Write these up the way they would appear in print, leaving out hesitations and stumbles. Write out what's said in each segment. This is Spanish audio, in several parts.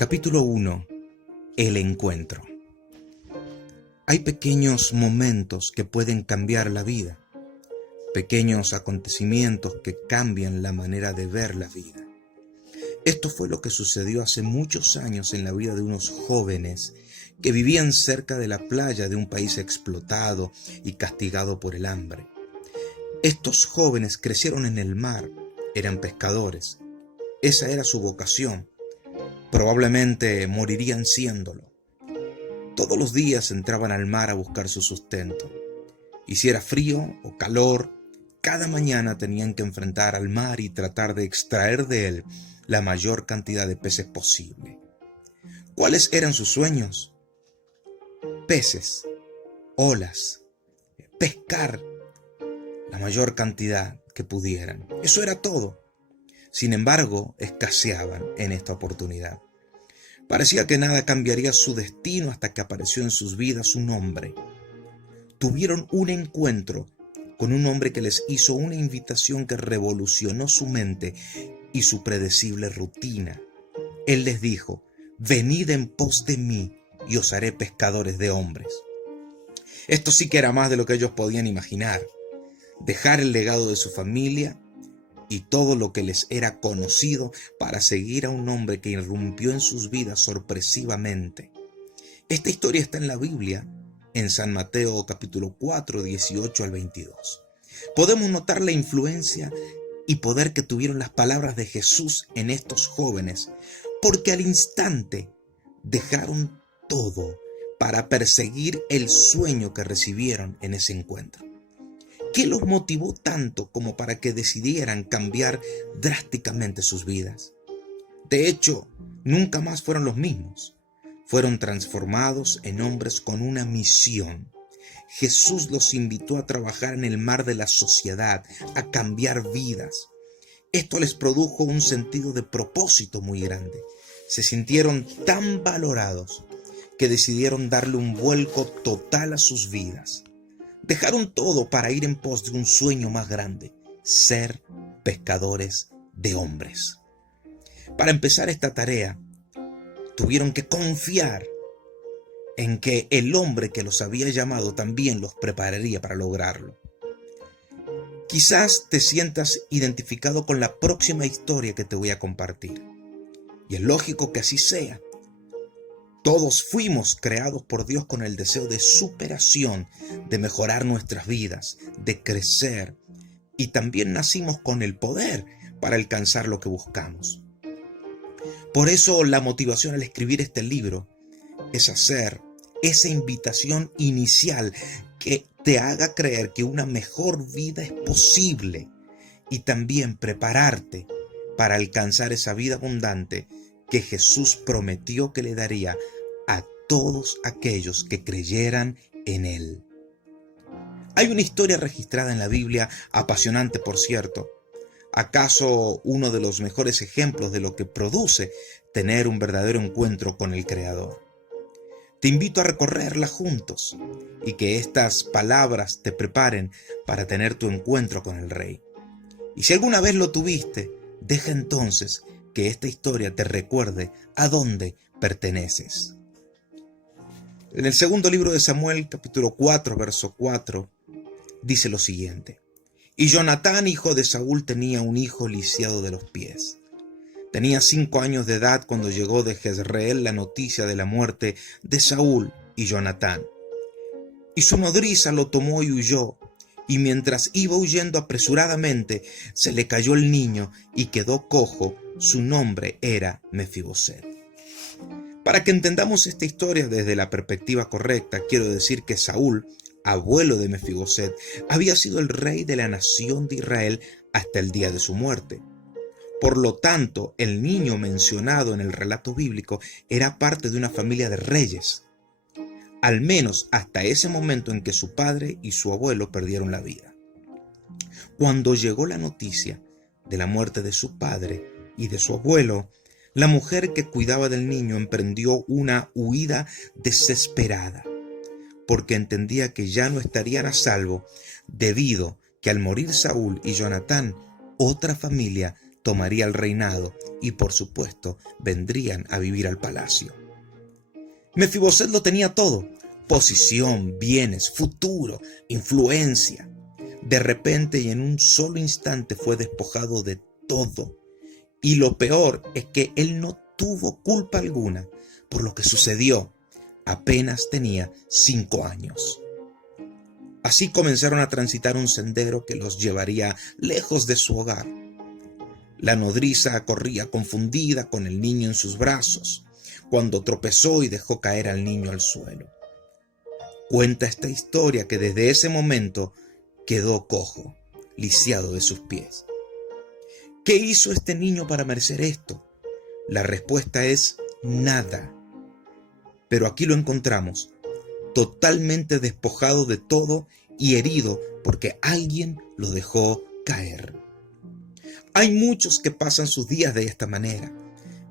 Capítulo 1. El encuentro. Hay pequeños momentos que pueden cambiar la vida, pequeños acontecimientos que cambian la manera de ver la vida. Esto fue lo que sucedió hace muchos años en la vida de unos jóvenes que vivían cerca de la playa de un país explotado y castigado por el hambre. Estos jóvenes crecieron en el mar, eran pescadores. Esa era su vocación. Probablemente morirían siéndolo. Todos los días entraban al mar a buscar su sustento. Hiciera frío o calor, cada mañana tenían que enfrentar al mar y tratar de extraer de él la mayor cantidad de peces posible. ¿Cuáles eran sus sueños? Peces, olas, pescar la mayor cantidad que pudieran. Eso era todo. Sin embargo, escaseaban en esta oportunidad. Parecía que nada cambiaría su destino hasta que apareció en sus vidas un hombre. Tuvieron un encuentro con un hombre que les hizo una invitación que revolucionó su mente y su predecible rutina. Él les dijo: «Venid en pos de mí y os haré pescadores de hombres». Esto sí que era más de lo que ellos podían imaginar. Dejar el legado de su familia y todo lo que les era conocido para seguir a un hombre que irrumpió en sus vidas sorpresivamente. Esta historia está en la Biblia, en San Mateo capítulo 4, 18 al 22. Podemos notar la influencia y poder que tuvieron las palabras de Jesús en estos jóvenes, porque al instante dejaron todo para perseguir el sueño que recibieron en ese encuentro. ¿Qué los motivó tanto como para que decidieran cambiar drásticamente sus vidas? De hecho, nunca más fueron los mismos. Fueron transformados en hombres con una misión. Jesús los invitó a trabajar en el mar de la sociedad, a cambiar vidas. Esto les produjo un sentido de propósito muy grande. Se sintieron tan valorados que decidieron darle un vuelco total a sus vidas. Dejaron todo para ir en pos de un sueño más grande: ser pescadores de hombres. Para empezar esta tarea, tuvieron que confiar en que el hombre que los había llamado también los prepararía para lograrlo. Quizás te sientas identificado con la próxima historia que te voy a compartir. Y es lógico que así sea. Todos fuimos creados por Dios con el deseo de superación, de mejorar nuestras vidas, de crecer, y también nacimos con el poder para alcanzar lo que buscamos. Por eso la motivación al escribir este libro es hacer esa invitación inicial que te haga creer que una mejor vida es posible y también prepararte para alcanzar esa vida abundante que Jesús prometió que le daría a todos aquellos que creyeran en Él. Hay una historia registrada en la Biblia, apasionante por cierto, acaso uno de los mejores ejemplos de lo que produce tener un verdadero encuentro con el Creador. Te invito a recorrerla juntos y que estas palabras te preparen para tener tu encuentro con el Rey. Y si alguna vez lo tuviste, deja entonces que esta historia te recuerde a dónde perteneces. En el segundo libro de Samuel, capítulo 4, verso 4, dice lo siguiente: «Y Jonatán, hijo de Saúl, tenía un hijo lisiado de los pies. Tenía 5 años de edad cuando llegó de Jezreel la noticia de la muerte de Saúl y Jonatán. Y su nodriza lo tomó y huyó, y mientras iba huyendo apresuradamente, se le cayó el niño y quedó cojo. Su nombre era Mefiboset». Para que entendamos esta historia desde la perspectiva correcta, quiero decir que Saúl, abuelo de Mefiboset, había sido el rey de la nación de Israel hasta el día de su muerte. Por lo tanto, el niño mencionado en el relato bíblico era parte de una familia de reyes, al menos hasta ese momento en que su padre y su abuelo perdieron la vida. Cuando llegó la noticia de la muerte de su padre y de su abuelo, la mujer que cuidaba del niño emprendió una huida desesperada, porque entendía que ya no estarían a salvo, debido que al morir Saúl y Jonatán, otra familia tomaría el reinado y, por supuesto, vendrían a vivir al palacio. Mefiboset lo tenía todo: posición, bienes, futuro, influencia. De repente y en un solo instante fue despojado de todo. Y lo peor es que él no tuvo culpa alguna por lo que sucedió. Apenas tenía 5 años. Así comenzaron a transitar un sendero que los llevaría lejos de su hogar. La nodriza corría confundida con el niño en sus brazos, cuando tropezó y dejó caer al niño al suelo. Cuenta esta historia que desde ese momento quedó cojo, lisiado de sus pies. ¿Qué hizo este niño para merecer esto? La respuesta es nada. Pero aquí lo encontramos, totalmente despojado de todo y herido porque alguien lo dejó caer. Hay muchos que pasan sus días de esta manera.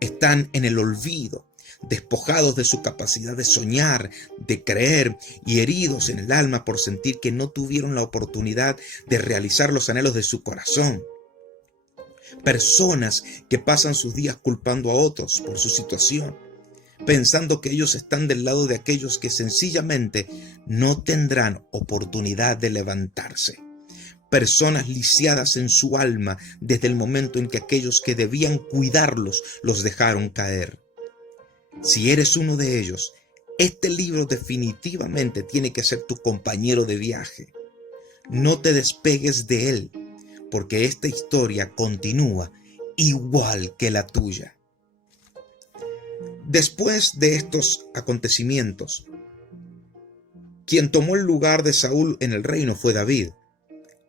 Están en el olvido, despojados de su capacidad de soñar, de creer y heridos en el alma por sentir que no tuvieron la oportunidad de realizar los anhelos de su corazón. Personas que pasan sus días culpando a otros por su situación, pensando que ellos están del lado de aquellos que sencillamente no tendrán oportunidad de levantarse. Personas lisiadas en su alma desde el momento en que aquellos que debían cuidarlos los dejaron caer. Si eres uno de ellos, este libro definitivamente tiene que ser tu compañero de viaje. No te despegues de él, porque esta historia continúa igual que la tuya. Después de estos acontecimientos, quien tomó el lugar de Saúl en el reino fue David,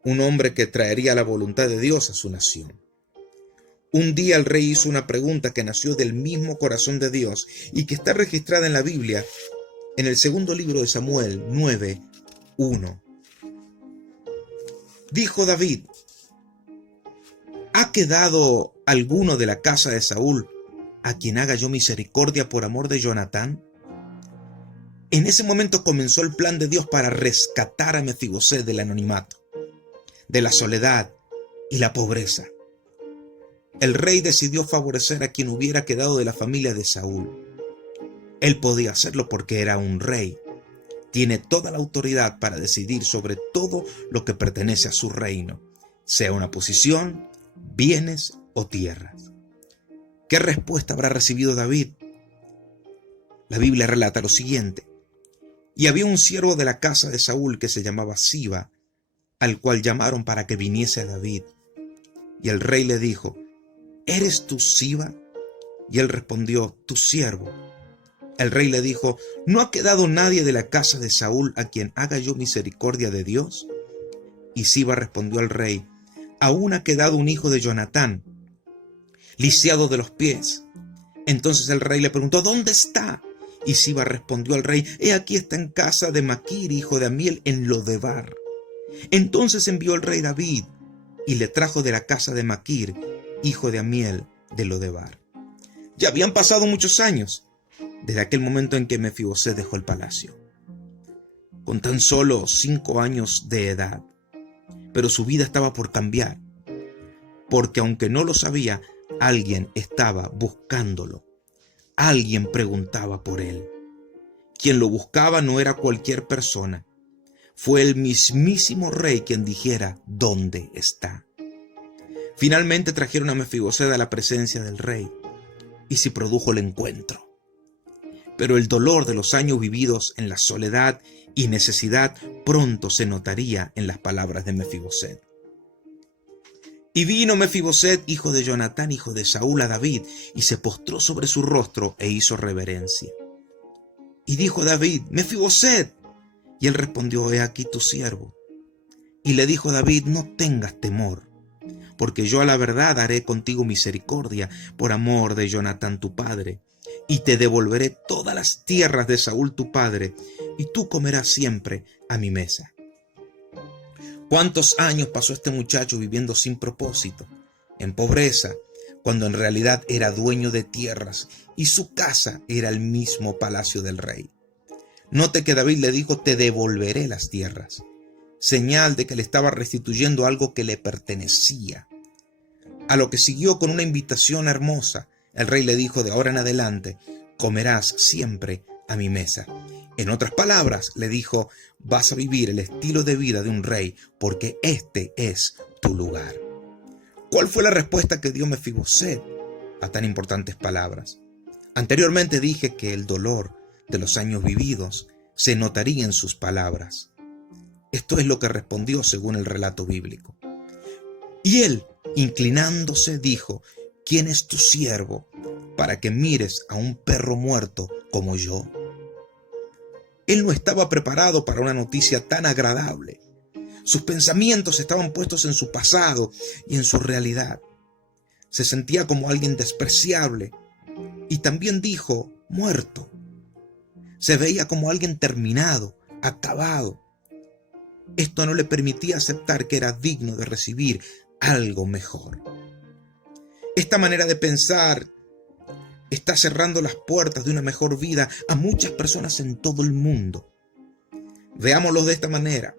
un hombre que traería la voluntad de Dios a su nación. Un día el rey hizo una pregunta que nació del mismo corazón de Dios y que está registrada en la Biblia, en el segundo libro de Samuel 9:1. Dijo David: ¿ha quedado alguno de la casa de Saúl a quien haga yo misericordia por amor de Jonatán? En ese momento comenzó el plan de Dios para rescatar a Mefiboset del anonimato, de la soledad y la pobreza. El rey decidió favorecer a quien hubiera quedado de la familia de Saúl. Él podía hacerlo porque era un rey. Tiene toda la autoridad para decidir sobre todo lo que pertenece a su reino, sea una posición, bienes o tierras. ¿Qué respuesta habrá recibido David? La Biblia relata lo siguiente: y había un siervo de la casa de Saúl que se llamaba Siba, al cual llamaron para que viniese a David. Y el rey le dijo: ¿eres tú Siba? Y él respondió: tu siervo. El rey le dijo: ¿no ha quedado nadie de la casa de Saúl a quien haga yo misericordia de Dios? Y Siba respondió al rey: aún ha quedado un hijo de Jonatán, lisiado de los pies. Entonces el rey le preguntó: ¿dónde está? Y Siba respondió al rey: he aquí está en casa de Maquir, hijo de Amiel, en Lodebar. Entonces envió el rey David y le trajo de la casa de Maquir, hijo de Amiel, de Lodebar. Ya habían pasado muchos años desde aquel momento en que Mefiboset dejó el palacio, con tan solo 5 años de edad. Pero su vida estaba por cambiar, porque aunque no lo sabía, alguien estaba buscándolo. Alguien preguntaba por él. Quien lo buscaba no era cualquier persona. Fue el mismísimo rey quien dijera: ¿dónde está? Finalmente trajeron a Mefiboset a la presencia del rey y se produjo el encuentro. Pero el dolor de los años vividos en la soledad y necesidad pronto se notaría en las palabras de Mefiboset. Y vino Mefiboset, hijo de Jonatán, hijo de Saúl, a David, y se postró sobre su rostro e hizo reverencia. Y dijo David: Mefiboset. Y él respondió: he aquí tu siervo. Y le dijo David: no tengas temor, porque yo a la verdad haré contigo misericordia por amor de Jonatán tu padre, y te devolveré todas las tierras de Saúl tu padre, y tú comerás siempre a mi mesa. ¿Cuántos años pasó este muchacho viviendo sin propósito, en pobreza, cuando en realidad era dueño de tierras y su casa era el mismo palacio del rey? Note que David le dijo: te devolveré las tierras, señal de que le estaba restituyendo algo que le pertenecía. A lo que siguió con una invitación hermosa. El rey le dijo: de ahora en adelante comerás siempre a mi mesa. En otras palabras, le dijo: vas a vivir el estilo de vida de un rey, porque este es tu lugar. ¿Cuál fue la respuesta que dio Mefiboset a tan importantes palabras? Anteriormente dije que el dolor de los años vividos se notaría en sus palabras. Esto es lo que respondió según el relato bíblico. Y él, inclinándose, dijo: ¿quién es tu siervo para que mires a un perro muerto como yo? Él no estaba preparado para una noticia tan agradable. Sus pensamientos estaban puestos en su pasado y en su realidad. Se sentía como alguien despreciable y también dijo: muerto. Se veía como alguien terminado, acabado. Esto no le permitía aceptar que era digno de recibir algo mejor. Esta manera de pensar está cerrando las puertas de una mejor vida a muchas personas en todo el mundo. Veámoslo de esta manera.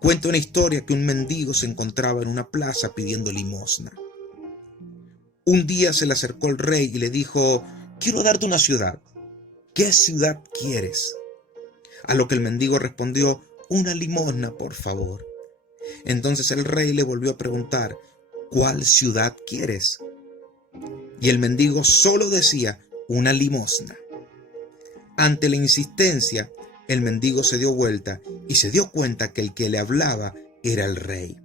Cuenta una historia que un mendigo se encontraba en una plaza pidiendo limosna. Un día se le acercó el rey y le dijo: quiero darte una ciudad. ¿Qué ciudad quieres? A lo que el mendigo respondió: una limosna, por favor. Entonces el rey le volvió a preguntar: ¿cuál ciudad quieres? Y el mendigo solo decía: una limosna. Ante la insistencia, el mendigo se dio vuelta y se dio cuenta que el que le hablaba era el rey.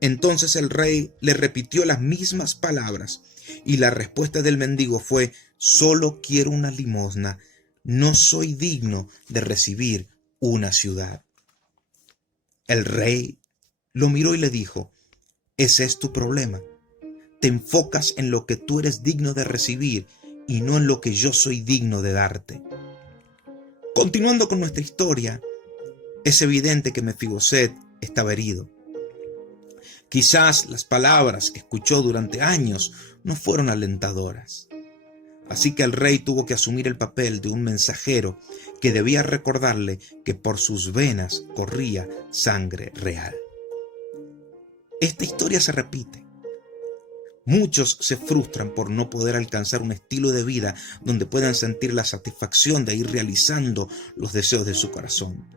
Entonces el rey le repitió las mismas palabras y la respuesta del mendigo fue: solo quiero una limosna, no soy digno de recibir una ciudad. El rey lo miró y le dijo: ese es tu problema. Te enfocas en lo que tú eres digno de recibir y no en lo que yo soy digno de darte. Continuando con nuestra historia, es evidente que Mefiboset estaba herido. Quizás las palabras que escuchó durante años no fueron alentadoras. Así que el rey tuvo que asumir el papel de un mensajero que debía recordarle que por sus venas corría sangre real. Esta historia se repite. Muchos se frustran por no poder alcanzar un estilo de vida donde puedan sentir la satisfacción de ir realizando los deseos de su corazón.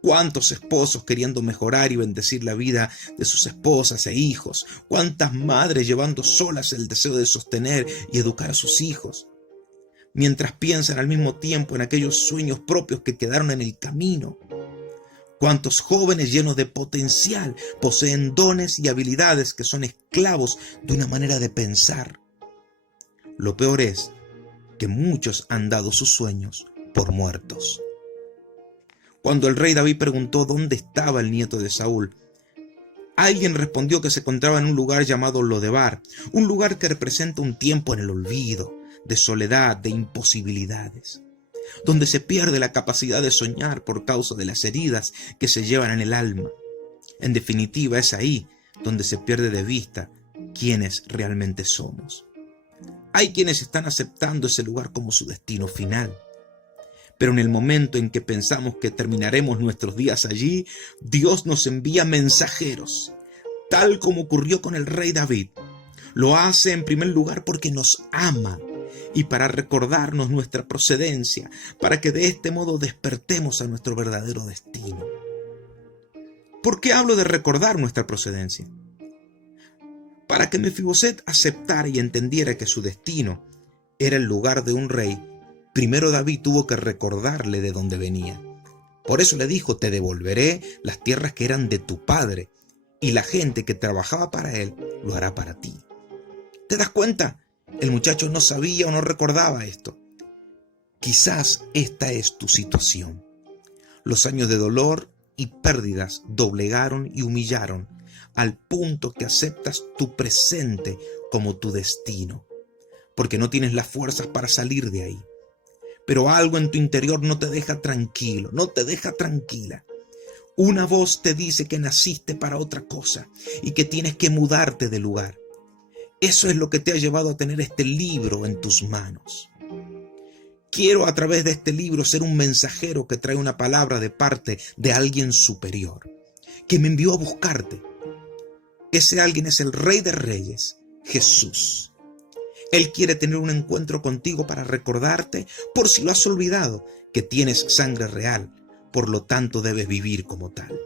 ¿Cuántos esposos queriendo mejorar y bendecir la vida de sus esposas e hijos? ¿Cuántas madres llevando solas el deseo de sostener y educar a sus hijos? Mientras piensan al mismo tiempo en aquellos sueños propios que quedaron en el camino. ¿Cuántos jóvenes llenos de potencial poseen dones y habilidades que son esclavos de una manera de pensar? Lo peor es que muchos han dado sus sueños por muertos. Cuando el rey David preguntó dónde estaba el nieto de Saúl, alguien respondió que se encontraba en un lugar llamado Lodebar, un lugar que representa un tiempo en el olvido, de soledad, de imposibilidades, donde se pierde la capacidad de soñar por causa de las heridas que se llevan en el alma. En definitiva, es ahí donde se pierde de vista quiénes realmente somos. Hay quienes están aceptando ese lugar como su destino final. Pero en el momento en que pensamos que terminaremos nuestros días allí, Dios nos envía mensajeros, tal como ocurrió con el rey David. Lo hace en primer lugar porque nos ama y para recordarnos nuestra procedencia, para que de este modo despertemos a nuestro verdadero destino. ¿Por qué hablo de recordar nuestra procedencia? Para que Mefiboset aceptara y entendiera que su destino era el lugar de un rey, primero David tuvo que recordarle de dónde venía. Por eso le dijo: te devolveré las tierras que eran de tu padre, y la gente que trabajaba para él lo hará para ti. ¿Te das cuenta? El muchacho no sabía o no recordaba esto. Quizás esta es tu situación. Los años de dolor y pérdidas doblegaron y humillaron al punto que aceptas tu presente como tu destino, porque no tienes las fuerzas para salir de ahí. Pero algo en tu interior no te deja tranquilo, no te deja tranquila. Una voz te dice que naciste para otra cosa y que tienes que mudarte de lugar. Eso es lo que te ha llevado a tener este libro en tus manos. Quiero a través de este libro ser un mensajero que trae una palabra de parte de alguien superior, que me envió a buscarte. Ese alguien es el Rey de Reyes, Jesús. Él quiere tener un encuentro contigo para recordarte, por si lo has olvidado, que tienes sangre real, por lo tanto debes vivir como tal.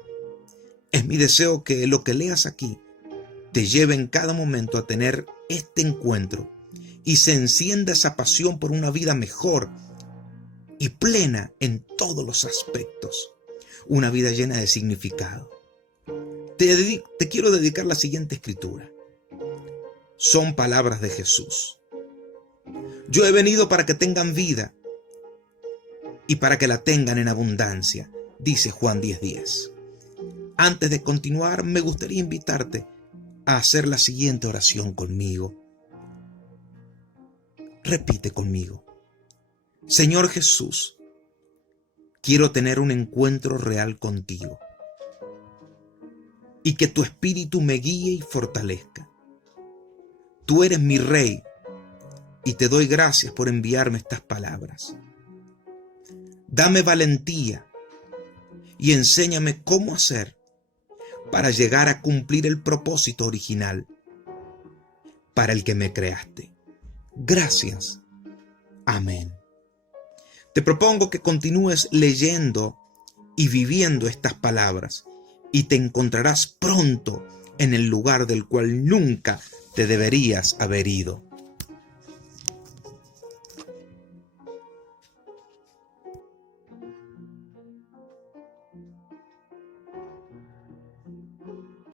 Es mi deseo que lo que leas aquí te lleve en cada momento a tener este encuentro y se encienda esa pasión por una vida mejor y plena en todos los aspectos. Una vida llena de significado. Te quiero dedicar la siguiente escritura. Son palabras de Jesús. Yo he venido para que tengan vida y para que la tengan en abundancia, dice Juan 10:10. Antes de continuar, me gustaría invitarte a hacer la siguiente oración conmigo. Repite conmigo. Señor Jesús, quiero tener un encuentro real contigo y que tu espíritu me guíe y fortalezca. Tú eres mi Rey y te doy gracias por enviarme estas palabras. Dame valentía y enséñame cómo hacer para llegar a cumplir el propósito original para el que me creaste. Gracias. Amén. Te propongo que continúes leyendo y viviendo estas palabras y te encontrarás pronto en el lugar del cual nunca te deberías haber ido.